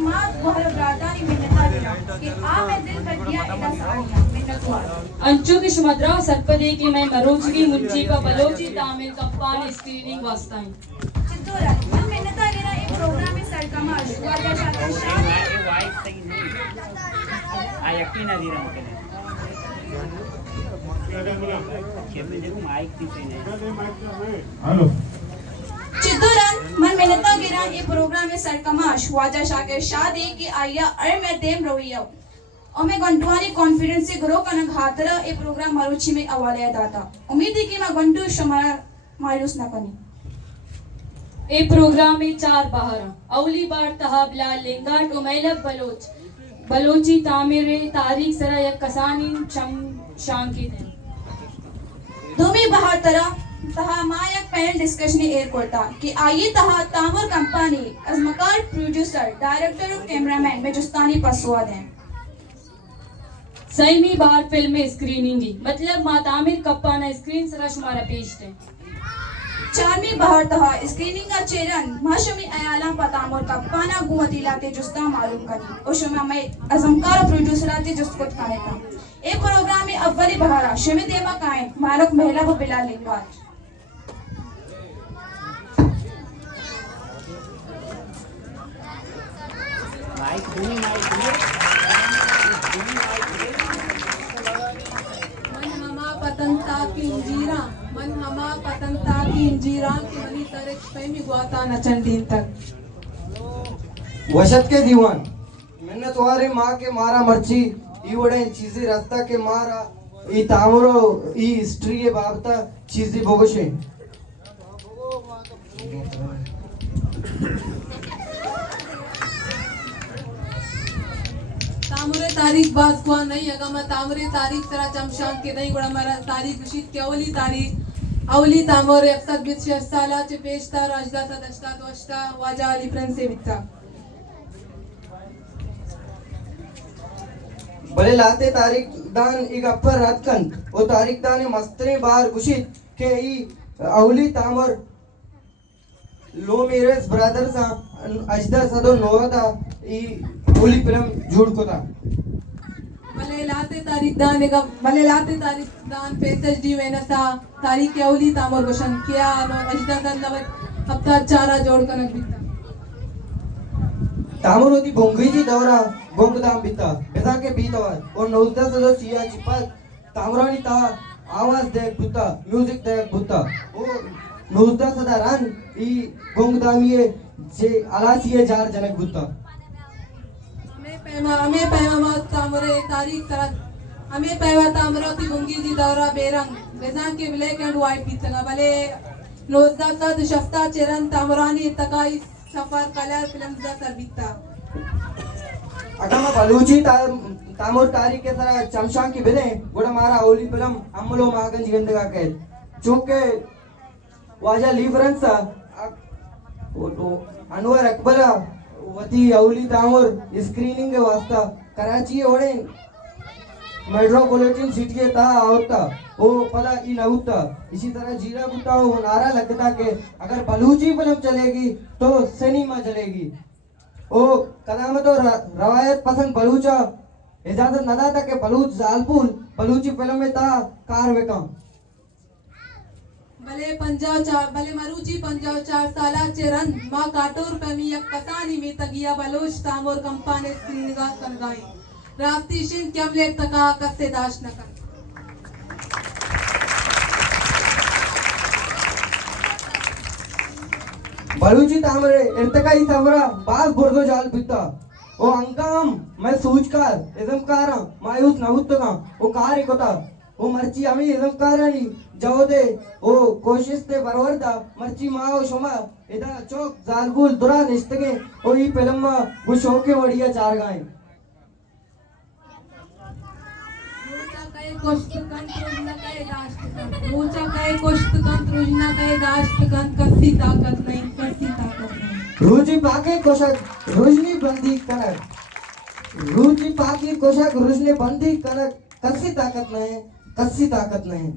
माँ बहुत बरादानी मिन्नता दिला कि आ मैं दिल कर दिया इला सारिया मिन्नतवार अंचुकी शुमद्रा सरपदे की मैं मरोचगी मुंची का बलोची तामिल कप्पान स्क्रीनिंग वास्ताएं चित्तूरा मन मिन्नता गिरा एक प्रोग्राम में सरकमाश वाजा शाकिर शाह हेलो चित्तूरन मन मिन्नता गिरा एक प्रोग्राम में सरकमाश वाजा शाकिर शाह दे कि आया अर मैं देम रोइयो और मैं गंटवानी कॉन्फिडेंस से ग्रो करना घातरा ए प्रोग्राम मारुचि में अवाले दाता उम्मीद है कि मैं गंटू शमार मायूस न कनी ए प्रोग्राम में 4 बाहर अवली बार तहाबला लिंगाट उमैलब बलोची तामिरे तारीख सरा या कसानी चम शांकित तुम्ही बाहर तरह तहा मायक पैनल डिस्कशन एयर कोटा कि आइए तहा तामर कंपनी अजमकार प्रोड्यूसर डायरेक्टर और कैमरामैन में जुस्तानी पसवा दें सही में बाहर फिल्म में स्क्रीनिंग की मतलब मातामिर कप्पाना स्क्रीन सरा शुमारा पेश थे चारमी बाहर तहा स्क्रीनिंग का चेरन माशमी अयाला पतामर कप्पाना गुमती लाते जुस्ता मालूम करी और शुमा में अजमकार प्रोड्यूसर आते जुस्कुत खाने का ए प्रोग्राम में अव्वली बहारा शमी देवा कायम मारक महिला व बिला लिंगार मन हमा पतंता की इंजीरा की मनी तरक फहमी गुआता नचंडीन तक वशत के दीवान मैंने तुम्हारे माँ के मारा मर्ची ई वड़े चीजें रास्ता के मारा ई तामरो ई हिस्ट्री के बाबता चीजें भोगशे तामुरे तारीख बात को नहीं अगर मैं तामुरे तारीख तरह चमशान के नहीं गुड़ा मरा तारीख उशीत के अवली तामुरे अक्सर बीच साला चे पेशता राजदा सदस्ता दोस्ता वाजा अली फ्रेंड से बिता भले लाते तारीख दान एक अपर रातकन वो तारीख दान मस्तरे बार गुशित के ई अवली तामर लो मेरेस ब्रदर्स अजदा सदो नोदा ई होली फिल्म जुड़ को था भले लाते तारीख दान पेसज डी वेनसा तारीख के अवली तामर गोशन किया नो अजदा नवत हफ्ता चारा जोड़ कनक बिता तामर होती बोंगी जी दौरा गोंग दाम बिता बेसा के बीतवार और नौजदा सदो सिया चिपक तामरानी ता आवाज दे बुता म्यूजिक दे बुता वो नौजदा सदा रन ई गोंग दामिये जे आलासिये जार जनक बुता हमें पैमा तामरे तारीख तरह हमें पैवा तामरोती गुंगी जी दौरा बेरंग बेजान के ब्लैक एंड व्हाइट बीतगा भले नौजदा सद शफ्ता चिरन तामरानी तकाई सफर कलर फिल्म दा सरबिता अगर मैं बलूची तामोर तारीख के तरह चमशान की बिने गुड़ा मारा होली फिल्म अम्मलो मागंज गंदगा के चूंकि वाजा लीफरेंस वो अनवर अकबर वती अवली तामोर स्क्रीनिंग के वास्ता कराची ओड़े मेट्रोपॉलिटन सिटी के ता होता वो पला इन होता इसी तरह जीरा गुट्टा वो नारा लगता के अगर बलूची फिल्म चलेगी तो सिनेमा चलेगी ओ कलाम तो रवायत पसंद बलूचा इजाजत न दाता के बलूच जालपुल बलूची फिल्म में ता कार वेका भले मरूची 54 साला चिरन मां काटोर पेमी एक कसानी में तगिया बलोच तामोर कंपाने सिंगा कनगाई राफ्ती शिन क्यमले तका कसे दाश न कर बलूची तामरे इर्तकाई तमरा बाग बुर्दो जाल पिता ओ अंकाम मैं सूचकार इजमकार मायूस नहुत्तगा ओ कार कोता ओ मर्ची हमें इजमकारानी जाओ दे ओ कोशिश ते बरवरदा मर्ची माओ शुमा इदा चौक जालबुल दुरा निस्तगे ओ ई फिल्म वो शौके वड़िया चार गाएं कोष्ट कंत्रुजना कहे दाश्त ऊंचा कहे कोष्ट कंत्रुजना कहे दाश्त गन कसी ताकत नहीं रुचि पाके कोशक रुजनी बंदी कनक रुचि पाकी कोशक रुजनी बंदी कनक कसी ताकत नहीं